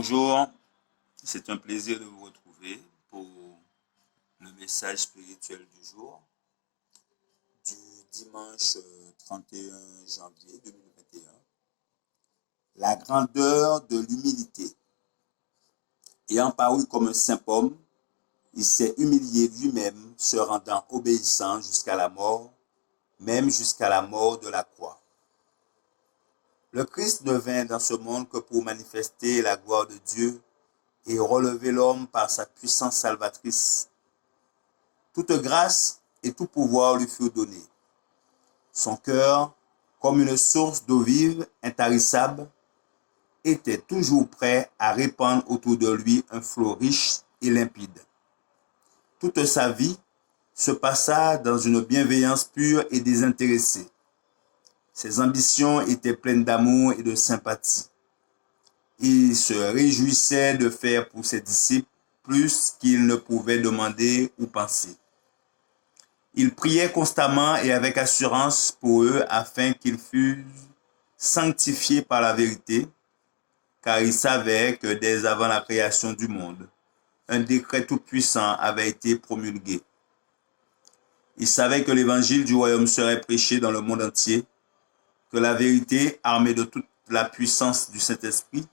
Bonjour, c'est un plaisir de vous retrouver pour le message spirituel du jour du dimanche 31 janvier 2021. La grandeur de l'humilité. Ayant paru comme un saint homme, il s'est humilié lui-même, se rendant obéissant jusqu'à la mort, même jusqu'à la mort de la croix. Le Christ ne vint dans ce monde que pour manifester la gloire de Dieu et relever l'homme par sa puissance salvatrice. Toute grâce et tout pouvoir lui furent donnés. Son cœur, comme une source d'eau vive, intarissable, était toujours prêt à répandre autour de lui un flot riche et limpide. Toute sa vie se passa dans une bienveillance pure et désintéressée. Ses ambitions étaient pleines d'amour et de sympathie. Il se réjouissait de faire pour ses disciples plus qu'il ne pouvait demander ou penser. Il priait constamment et avec assurance pour eux afin qu'ils fussent sanctifiés par la vérité, car il savait que dès avant la création du monde, un décret tout-puissant avait été promulgué. Il savait que l'évangile du royaume serait prêché dans le monde entier, que la vérité, armée de toute la puissance du Saint-Esprit,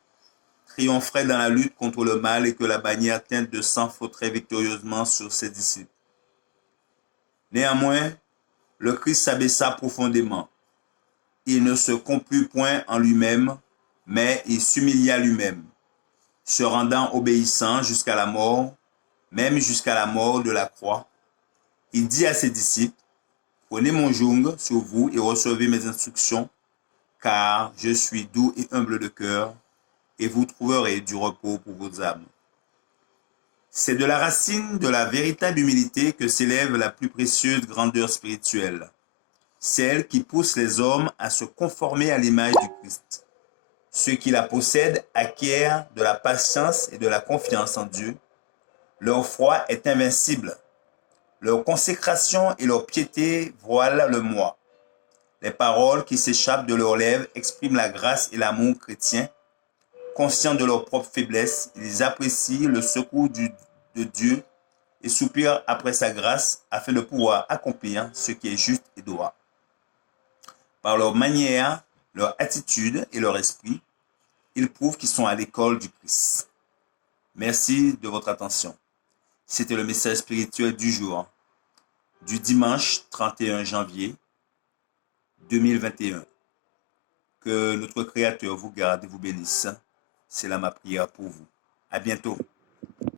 triompherait dans la lutte contre le mal et que la bannière teinte de sang flotterait victorieusement sur ses disciples. Néanmoins, le Christ s'abaissa profondément. Il ne se complut point en lui-même, mais il s'humilia lui-même, se rendant obéissant jusqu'à la mort, même jusqu'à la mort de la croix. Il dit à ses disciples, « Prenez mon joug sur vous et recevez mes instructions, car je suis doux et humble de cœur, et vous trouverez du repos pour vos âmes. » C'est de la racine de la véritable humilité que s'élève la plus précieuse grandeur spirituelle, celle qui pousse les hommes à se conformer à l'image du Christ. Ceux qui la possèdent acquièrent de la patience et de la confiance en Dieu. Leur foi est invincible. Leur consécration et leur piété voilent le moi. Les paroles qui s'échappent de leurs lèvres expriment la grâce et l'amour chrétien. Conscients de leur propre faiblesse, ils apprécient le secours de Dieu et soupirent après sa grâce afin de pouvoir accomplir ce qui est juste et droit. Par leur manière, leur attitude et leur esprit, ils prouvent qu'ils sont à l'école du Christ. Merci de votre attention. C'était le message spirituel du jour, du dimanche 31 janvier 2021. Que notre Créateur vous garde et vous bénisse. C'est là ma prière pour vous. À bientôt.